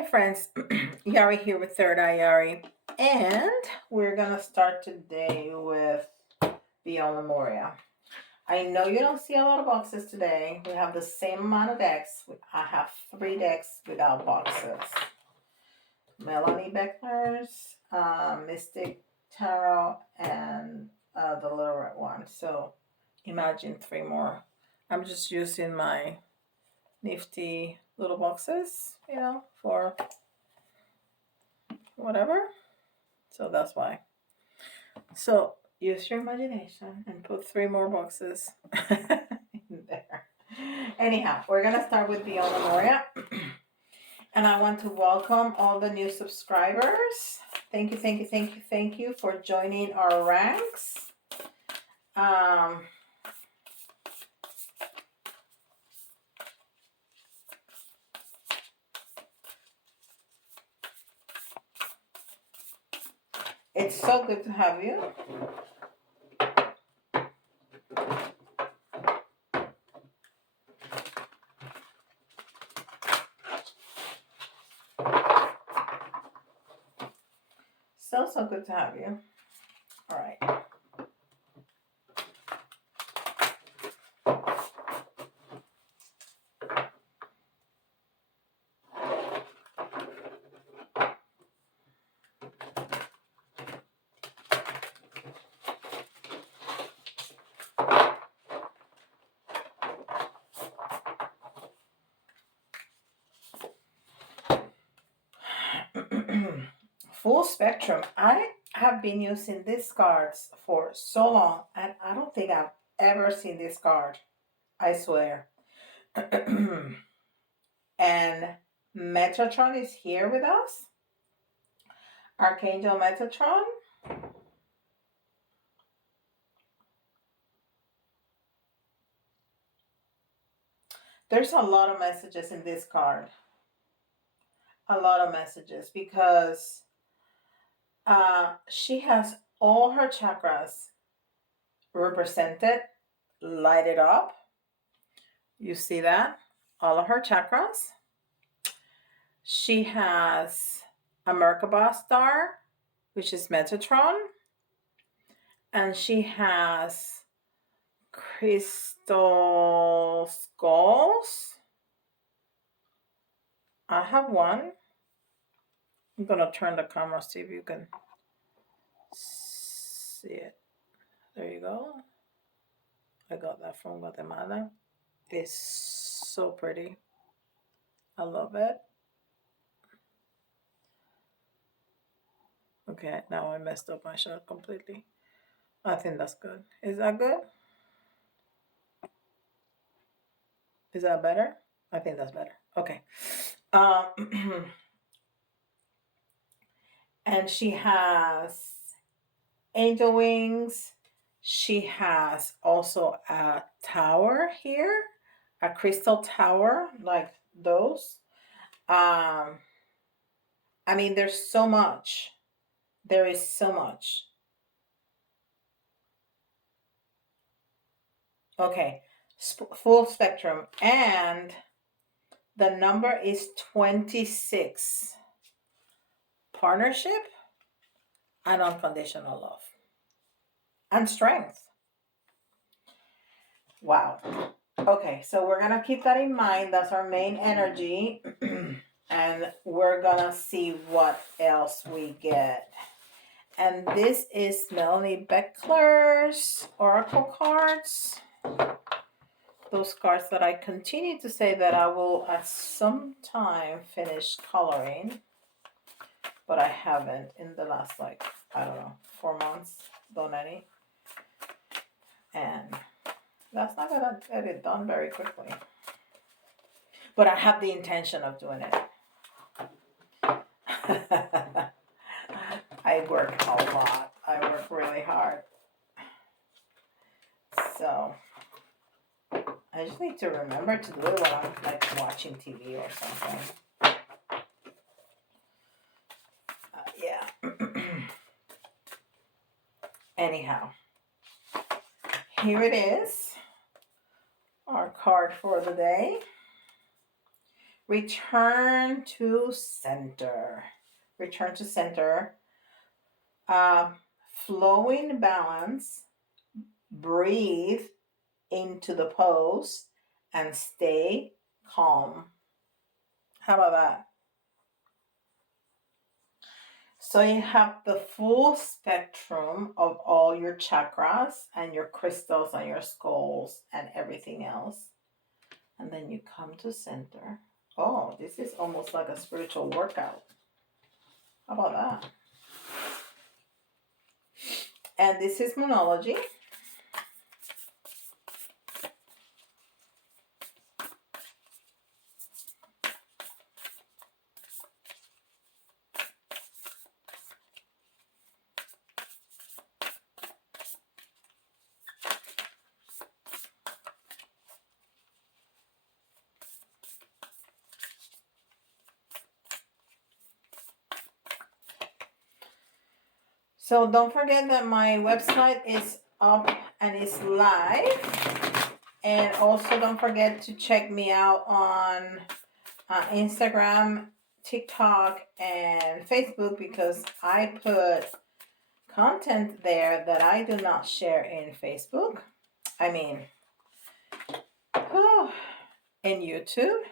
Hi friends, Yari here with Third Eye Yari, and we're gonna start today with Beyond Lemuria. I know you don't see a lot of boxes today. We have the same amount of decks. I have 3 decks without boxes. Melanie Becker's, Mystic Tarot, and the little red one. So imagine 3 more. I'm just using my nifty little boxes, for whatever. So that's why. So use your imagination and put 3 more boxes in there. Anyhow, we're gonna start with Beyond Lemuria. And I want to welcome all the new subscribers. Thank you for joining our ranks. It's so good to have you. So good to have you. All right. Full spectrum. I have been using these cards for so long, and I don't think I've ever seen this card. I swear. And Metatron is here with us. Archangel Metatron. There's a lot of messages in this card. A lot of messages because she has all her chakras represented, lighted up. You see that? All of her chakras. She has a Merkaba star, which is Metatron. And she has crystal skulls. I have one. I'm going to turn the camera, see if you can see it. There you go. I got that from Guatemala. It's so pretty. I love it. Okay, now I messed up my shot completely. I think that's good. Is that good? Is that better? I think that's better. Okay. And she has angel wings. She has also a tower here, a crystal tower like those. I mean, there's so much. There is so much. Okay, full spectrum. And the number is 26. Partnership and unconditional love. And strength. Wow. Okay, so we're going to keep that in mind. That's our main energy. And we're going to see what else we get. And this is Melanie Becker's Oracle cards. Those cards that I continue to say that I will at some time finish coloring. But I haven't in the last, 4 months done any. And that's not going to get it done very quickly. But I have the intention of doing it. I work a lot. I work really hard. So I just need to remember to do it when I'm watching TV or something. Yeah. Anyhow, here it is. Our card for the day. Return to center. Return to center. Flow in balance. Breathe into the pose and stay calm. How about that? So you have the full spectrum of all your chakras and your crystals and your skulls and everything else. And then you come to center. Oh, this is almost like a spiritual workout. How about that? And this is Moonology. So don't forget that my website is up and is live. And also don't forget to check me out on Instagram, TikTok, and Facebook, because I put content there that I do not share in Facebook. I mean, in YouTube.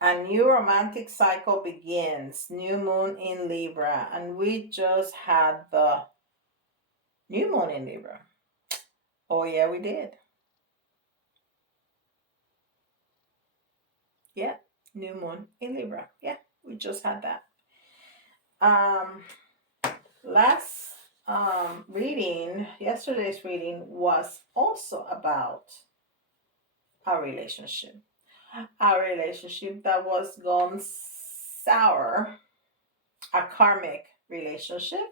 A new romantic cycle begins. New moon in Libra. And we just had the new moon in Libra. Oh, yeah, we did. Yeah, new moon in Libra. Yeah, we just had that. Last reading, yesterday's reading, was also about our relationship. Our relationship that was gone sour. A karmic relationship.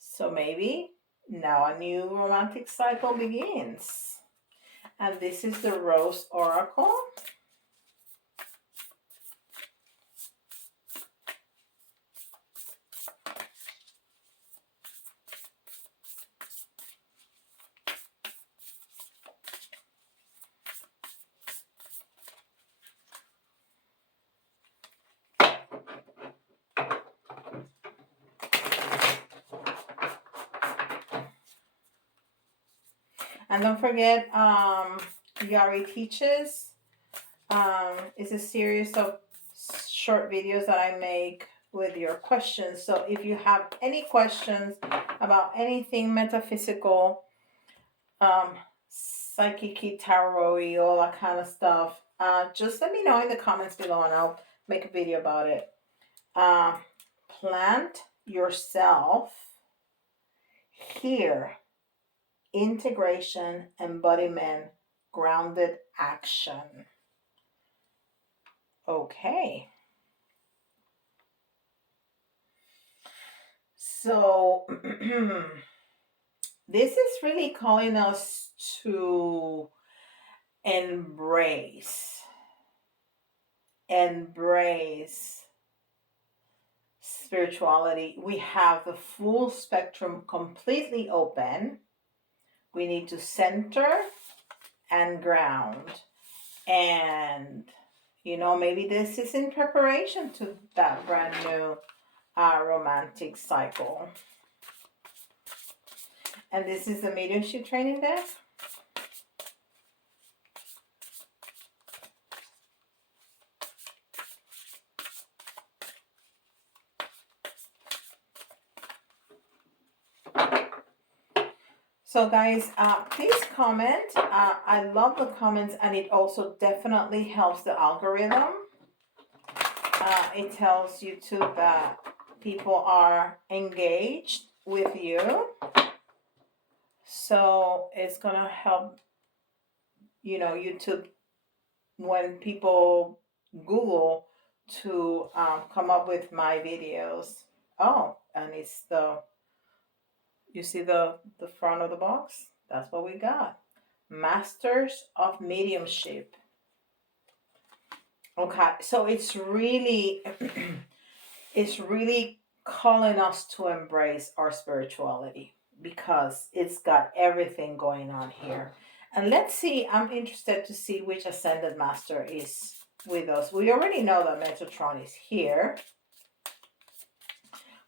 So maybe now a new romantic cycle begins. And this is the Rose Oracle. And don't forget, Yari Teaches is a series of short videos that I make with your questions. So if you have any questions about anything metaphysical, psychic, tarot, all that kind of stuff, just let me know in the comments below and I'll make a video about it. Plant yourself here. Integration, embodiment, grounded action. Okay. So this is really calling us to embrace spirituality. We have the full spectrum completely open. We need to center and ground. And, you know, maybe this is in preparation to that brand new romantic cycle. And this is the mediumship training deck. So guys, please comment. I love the comments, and it also definitely helps the algorithm. It tells YouTube that people are engaged with you. So it's going to help, you know, YouTube when people Google to come up with my videos. Oh, and it's you see the front of the box? That's what we got. Masters of Mediumship. Okay, so it's really it's really calling us to embrace our spirituality. because it's got everything going on here. And let's see, I'm interested to see which Ascended Master is with us. We already know that Metatron is here.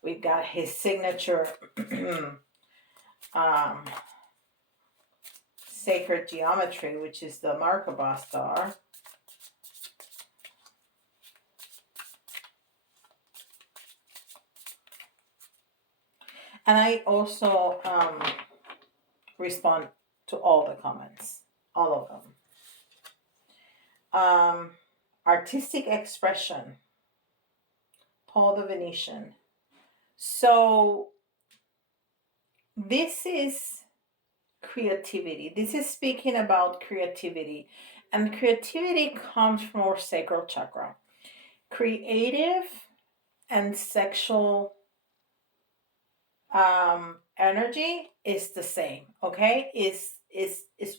We've got his signature sacred geometry, which is the Merkaba star. And I also respond to all the comments, all of them. Artistic expression, Paul the Venetian. So this is creativity. This is speaking about creativity. And creativity comes from our sacral chakra. Creative and sexual energy is the same, okay? Is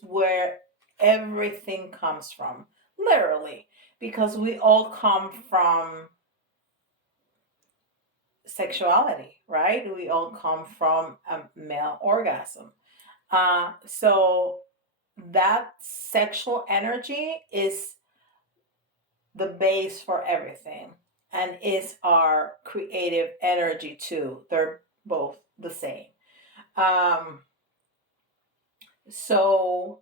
where everything comes from, literally, because we all come from sexuality, right? We all come from a male orgasm. So that sexual energy is the base for everything and is our creative energy too. They're both the same. So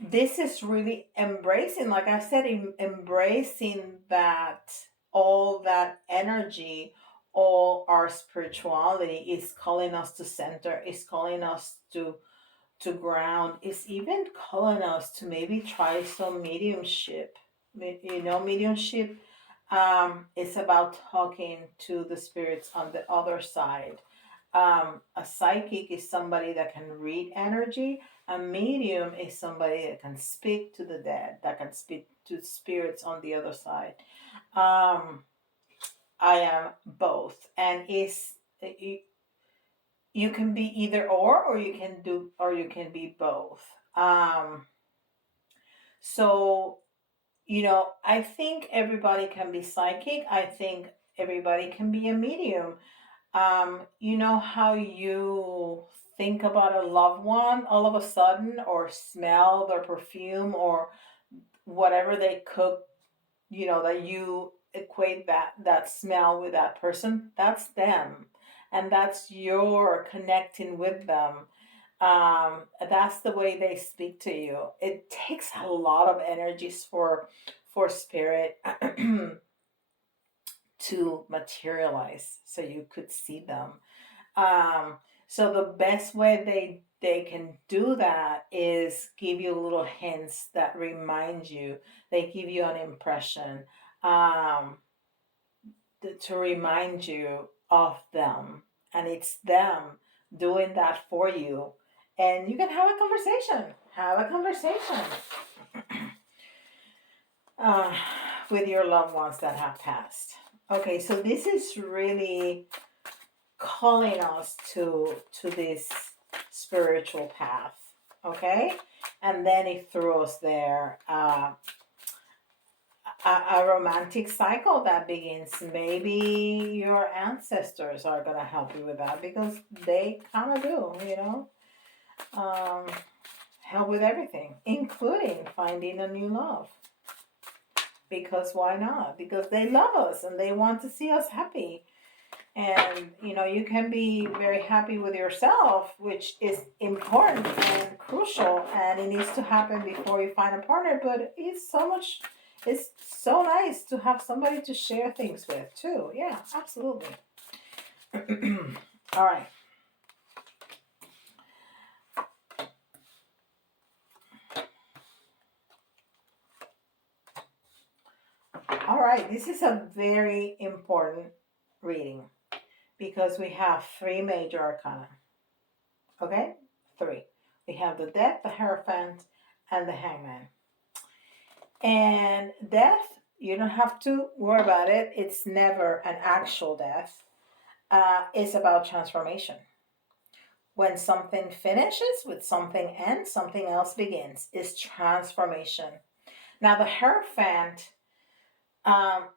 this is really embracing, like I said, embracing that, all that energy, all our spirituality is calling us to center, is calling us to ground, is even calling us to maybe try some mediumship. Mediumship, it's about talking to the spirits on the other side. A psychic is somebody that can read energy. A medium is somebody that can speak to the dead, that can speak to spirits on the other side. I am both, and you can be either or you can be both. So I think everybody can be psychic. I think everybody can be a medium. You know how you think about a loved one all of a sudden, or smell their perfume, or whatever they cook, that you equate that smell with that person. That's them, and that's your connecting with them. That's the way they speak to you. It takes a lot of energies for spirit to materialize so you could see them. So the best way they can do that is give you little hints that remind you. They give you an impression, um, to remind you of them, and it's them doing that for you. And you can have a conversation. Have a conversation uh, with your loved ones that have passed. Okay, so this is really calling us to this spiritual path. Okay, and then it threw us there. A romantic cycle that begins. Maybe your ancestors are going to help you with that, because they kind of do, help with everything, including finding a new love. Because why not? Because they love us and they want to see us happy. And you can be very happy with yourself, which is important and crucial, and it needs to happen before you find a partner. But it's so nice to have somebody to share things with too. Yeah, absolutely. All right. All right, this is a very important reading because we have three major arcana. Okay? Three. We have the Death, the Hierophant, and the Hangman. And death, you don't have to worry about it. It's never an actual death. It's about transformation. When something finishes with something ends, something else begins. It's transformation. Now the Hierophant,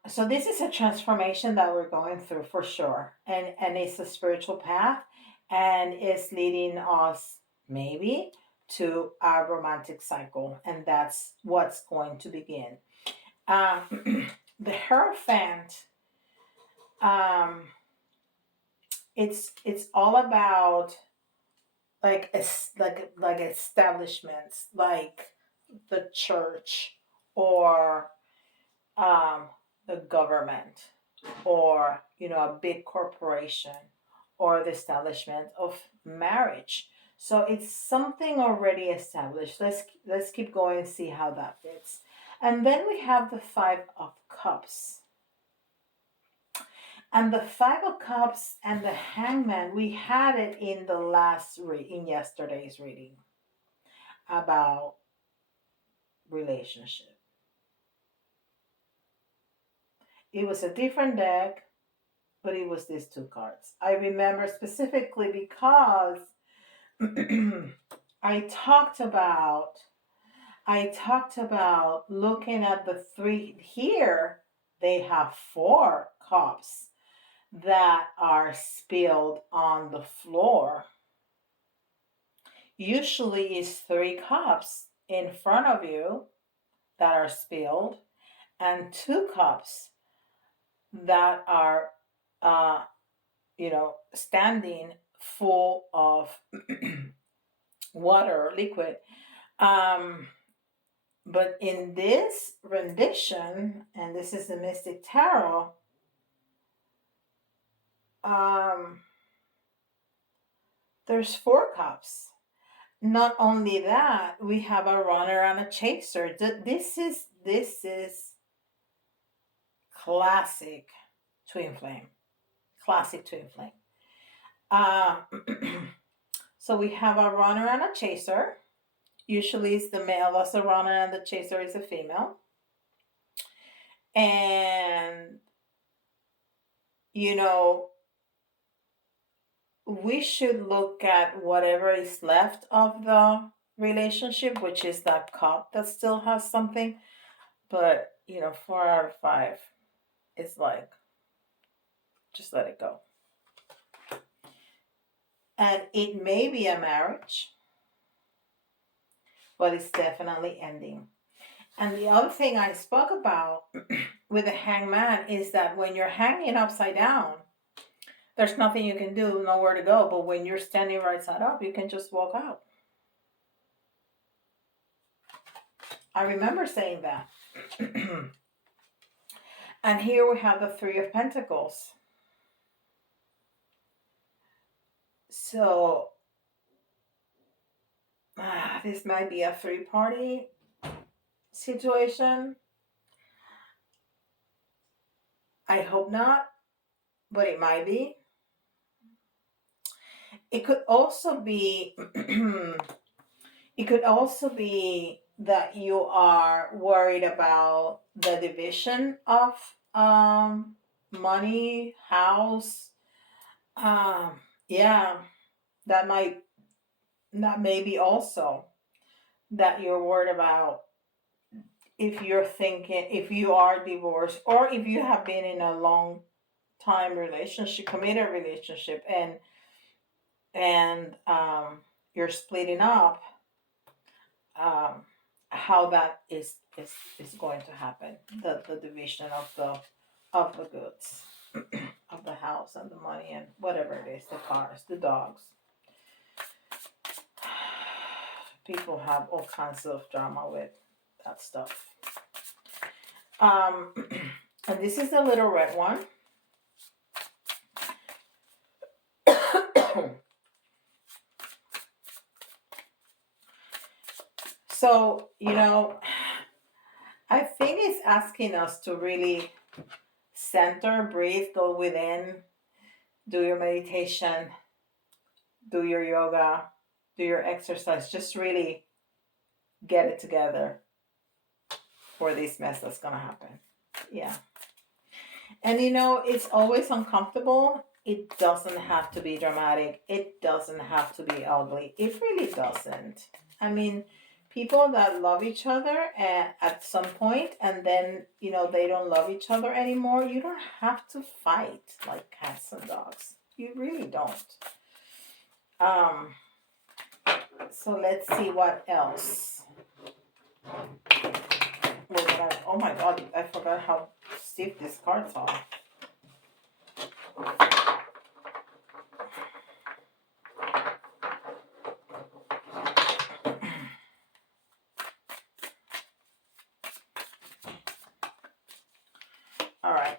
so this is a transformation that we're going through for sure. And it's a spiritual path. and it's leading us maybe to a romantic cycle, and that's what's going to begin. The Hierophant, um, it's all about like establishments, like the church, or um, the government, or a big corporation, or the establishment of marriage. So it's something already established. Let's keep going and see how that fits. And then we have the Five of Cups. And the Five of Cups and the Hangman, we had it in in yesterday's reading about relationship. It was a different deck, but it was these two cards. I remember specifically because I talked about looking at the three here. They have 4 cups that are spilled on the floor. Usually it's 3 cups in front of you that are spilled, and 2 cups that are standing full of water or liquid. But in this rendition, and this is the Mystic Tarot, there's 4 cups. Not only that, we have a runner and a chaser. This is classic twin flame. Classic twin flame. So we have a runner and a chaser. Usually it's the male that's the runner and the chaser is a female. And, we should look at whatever is left of the relationship, which is that cup that still has something. But, 4 out of 5, it's like, just let it go. And it may be a marriage, but it's definitely ending. And the other thing I spoke about with the Hangman is that when you're hanging upside down, there's nothing you can do, nowhere to go. But when you're standing right side up, you can just walk out. I remember saying that. And here we have the 3 of Pentacles. So this might be a 3-party situation. I hope not, but it might be. It could also be that you are worried about the division of money, house. Yeah, that may be also that you're worried about if you are divorced, or if you have been in a long time relationship, committed relationship, and you're splitting up, how that is going to happen, the division of the goods, of the house and the money and whatever it is, the cars, the dogs. People have all kinds of drama with that stuff. And this is the little red one. So, I think it's asking us to really center, breathe, go within, do your meditation, do your yoga, do your exercise. Just really get it together for this mess that's going to happen. Yeah. And, it's always uncomfortable. It doesn't have to be dramatic. It doesn't have to be ugly. It really doesn't. I mean, people that love each other at some point, and then, they don't love each other anymore, you don't have to fight like cats and dogs. You really don't. Um, so let's see what else. Oh my god, I forgot how stiff these cards are. All right.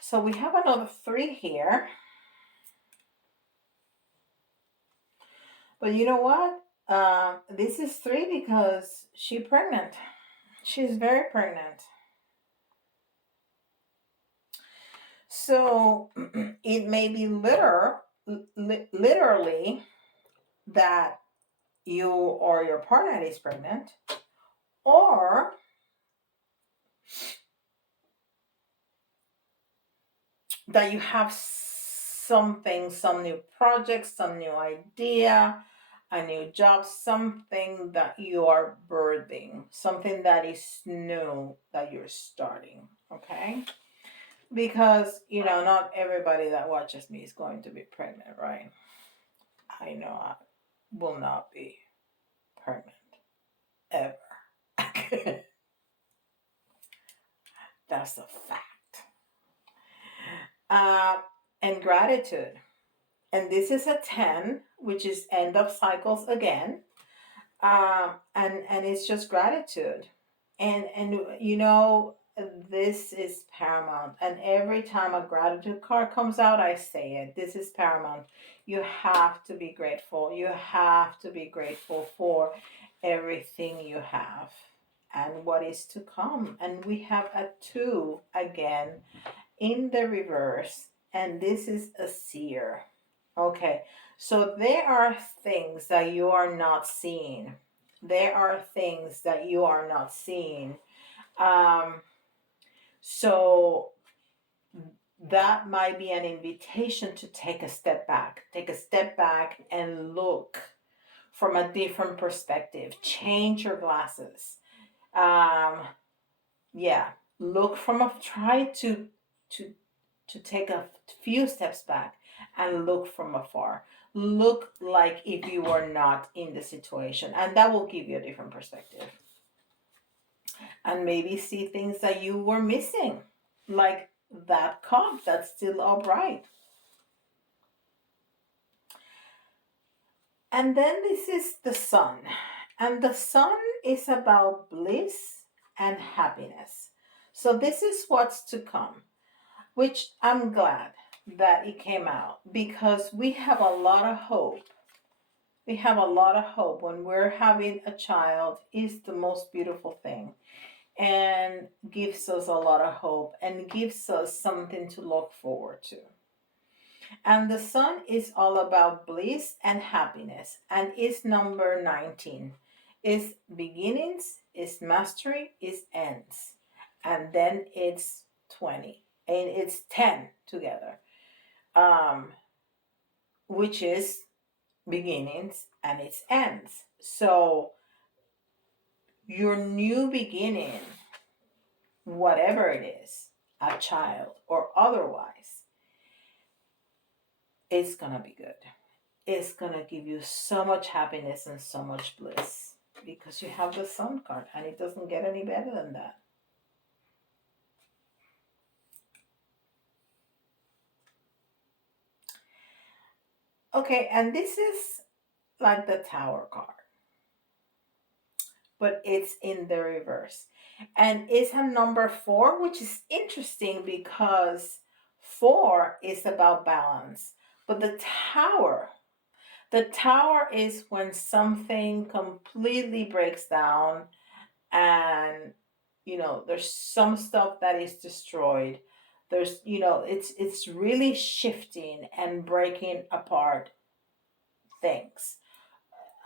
So we have another 3 here. But you know what? This is 3 because she's pregnant. She's very pregnant. So it may be literally that you or your partner is pregnant, or that you have something, some new project, some new idea, a new job, something that you are birthing, something that is new that you're starting, okay? Because, not everybody that watches me is going to be pregnant, right? I know I will not be pregnant ever. That's a fact. And gratitude. And this is a 10, which is end of cycles again. And it's just gratitude. And this is paramount. And every time a gratitude card comes out, I say it. This is paramount. You have to be grateful. You have to be grateful for everything you have and what is to come. And we have a 2 again in the reverse. And this is a seer. Okay, so there are things that you are not seeing. There are things that you are not seeing. So that might be an invitation to take a step back. Take a step back and look from a different perspective. Change your glasses. Yeah, look try to take a few steps back and look from afar. Look like if you were not in the situation, and that will give you a different perspective. And maybe see things that you were missing, like that cup that's still upright. And then this is the sun. And the sun is about bliss and happiness. So this is what's to come, which I'm glad that it came out because we have a lot of hope. We have a lot of hope when we're having a child. Is the most beautiful thing and gives us a lot of hope and gives us something to look forward to. And the sun is all about bliss and happiness and is number 19. It's beginnings, it's mastery, it's ends. And then it's 20. And it's 10 together. Which is beginnings and its ends. So your new beginning, whatever it is, a child or otherwise, it's gonna be good. It's gonna give you so much happiness and so much bliss because you have the sun card and it doesn't get any better than that. Okay, and this is like the Tower card, but it's in the reverse. And it's a number 4, which is interesting because 4 is about balance. But the tower is when something completely breaks down and there's some stuff that is destroyed. There's it's really shifting and breaking apart things,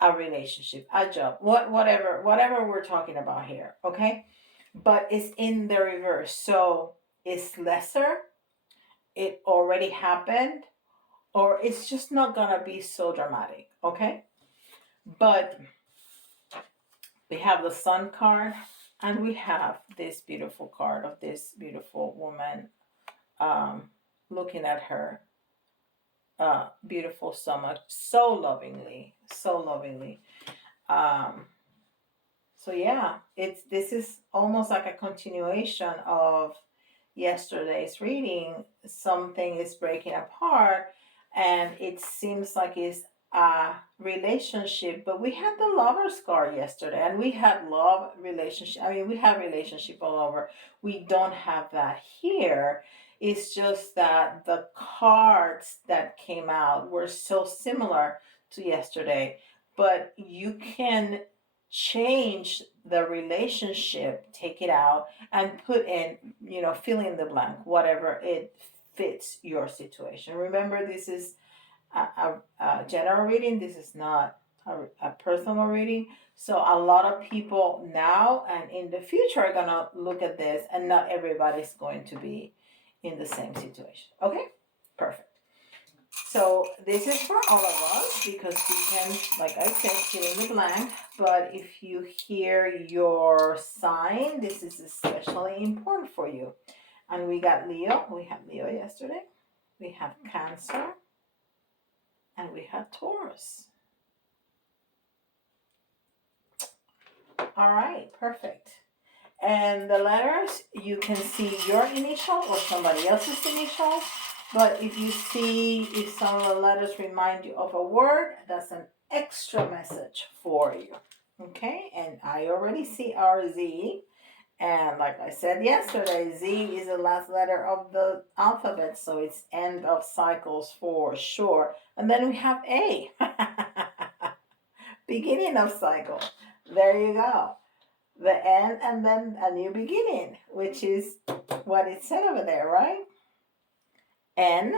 a relationship, a job, whatever we're talking about here, okay? But it's in the reverse. So it's lesser, it already happened, or it's just not gonna be so dramatic, Okay? But we have the Sun card, and we have this beautiful card of this beautiful woman looking at her beautiful stomach so lovingly, so lovingly. So yeah, this is almost like a continuation of yesterday's reading. Something is breaking apart, and it seems like it's a relationship. But we had the Lover's card yesterday, and we had love relationship. I mean, we have relationship all over. We don't have that here. It's just that the cards that came out were so similar to yesterday, but you can change the relationship, take it out, and put in, fill in the blank, whatever it fits your situation. Remember, this is a general reading. This is not a personal reading. So a lot of people now and in the future are going to look at this, and not everybody's going to be in the same situation. Okay? Perfect. So this is for all of us because we can, like I said, fill in the blank. But if you hear your sign, this is especially important for you. And we got Leo. We had Leo yesterday. We have Cancer. And we have Taurus. All right, perfect. And the letters, you can see your initial or somebody else's initial. But if you see if some of the letters remind you of a word, that's an extra message for you. Okay, and I already see our Z. And like I said yesterday, Z is the last letter of the alphabet, so it's end of cycles for sure. And then we have A, beginning of cycle. There you go. The end and then a new beginning, which is what it said over there, right? N,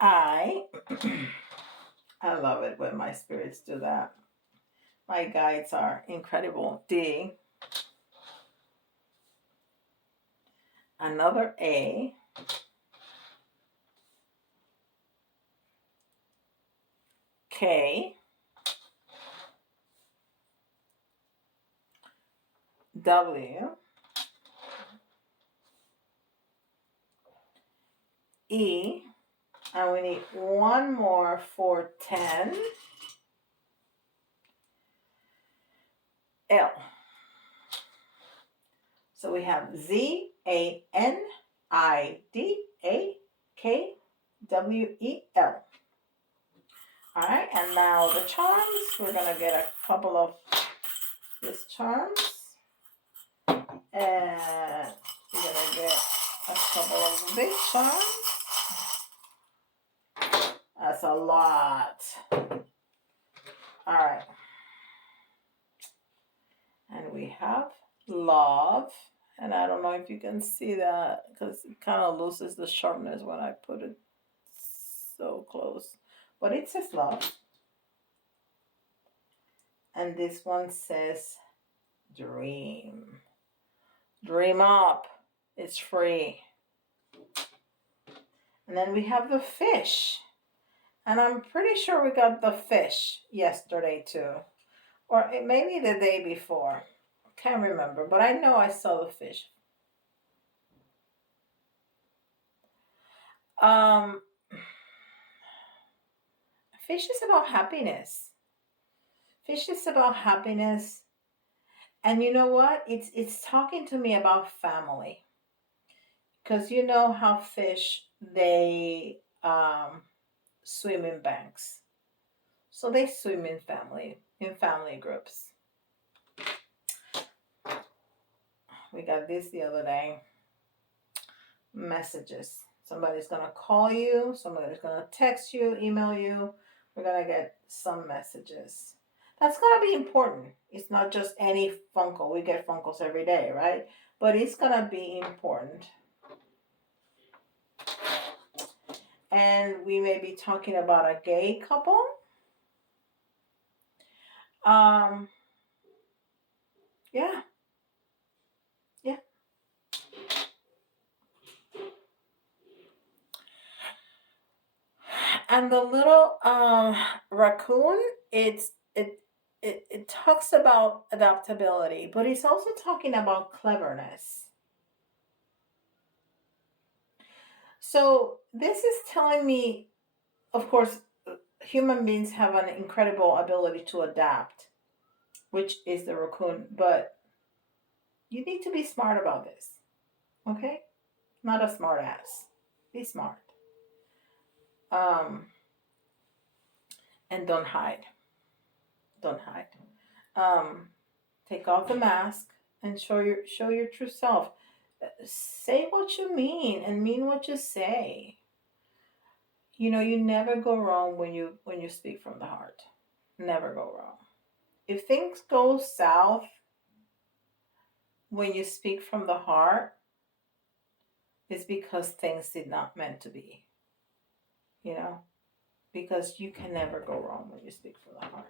I, I love it when my spirits do that. My guides are incredible. D, another A, K, W, E, and we need one more for 10, L. So we have Z, A, N, I, D, A, K, W, E, L. All right, and now the charms. We're going to get a couple of these charms. And we're going to get a couple of big charms. That's a lot. All right. And we have love. And I don't know if you can see that because it kind of loses the sharpness when I put it so close. But it says love. And this one says dream. Dream up. It's free. And then we have the fish. And I'm pretty sure we got the fish yesterday too. Or it may be the day before. Can't remember. But I know I saw the fish. Fish is about happiness. Fish is about happiness. And you know what? It's talking to me about family. Because you know how fish, they swim in banks. So they swim in family groups. We got this the other day. Messages. Somebody's going to call you. Somebody's going to text you, email you. We're going to get some messages. That's going to be important. It's not just any phone call. We get phone calls every day, right? But it's going to be important. And we may be talking about a gay couple. Yeah. Yeah. And the little raccoon, it talks about adaptability, but it's also talking about cleverness. So this is telling me, of course, human beings have an incredible ability to adapt, which is the raccoon, but you need to be smart about this, okay? Not a smart ass. Be smart. Um, and don't hide. Don't hide. Um, take off the mask and show your true self. Say what you mean and mean what you say. You know, you never go wrong when you speak from the heart. Never go wrong. If things go south when you speak from the heart, it's because things did not meant to be. You know, because you can never go wrong when you speak from the heart.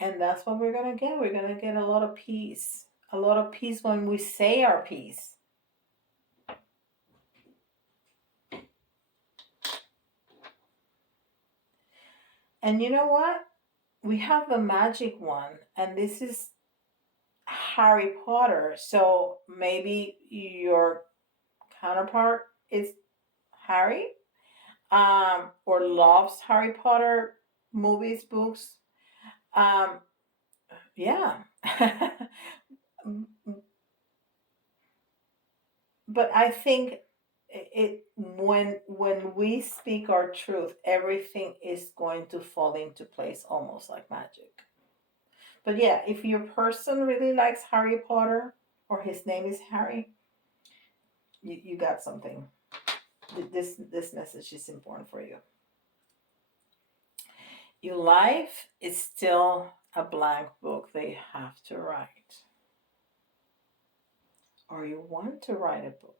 And that's what we're gonna get. We're gonna get a lot of peace. A lot of peace when we say our piece. And you know what? We have the magic one, and this is Harry Potter. So maybe your counterpart is Harry, or loves Harry Potter movies, books. Um, yeah. But I think it when we speak our truth, everything is going to fall into place almost like magic. But yeah, if your person really likes Harry Potter or his name is Harry, you got something. This message is important for you. Your life is still a blank book they have to write. Or you want to write a book.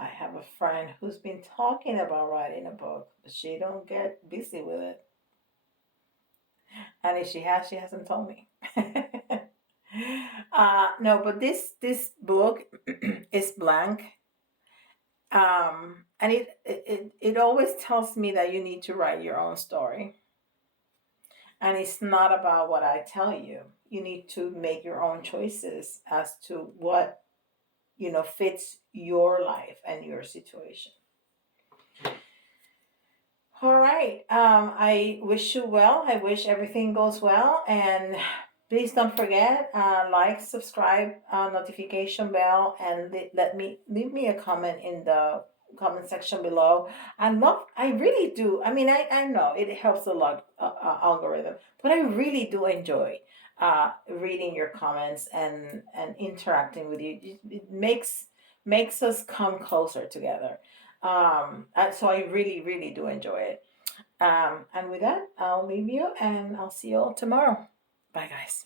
I have a friend who's been talking about writing a book, but she don't get busy with it. And if she has, she hasn't told me. No, but this book is blank. And it always tells me that you need to write your own story. And it's not about what I tell you. You need to make your own choices as to what, fits your life and your situation. All right. I wish you well. I wish everything goes well. And please don't forget, like, subscribe, notification bell, and leave me a comment in the comment section below. I really do. I mean, I know it helps a lot, algorithm, but I really do enjoy reading your comments and interacting with you. It makes us come closer together. And so I really, really do enjoy it. And with that, I'll leave you and I'll see you all tomorrow. Bye, guys.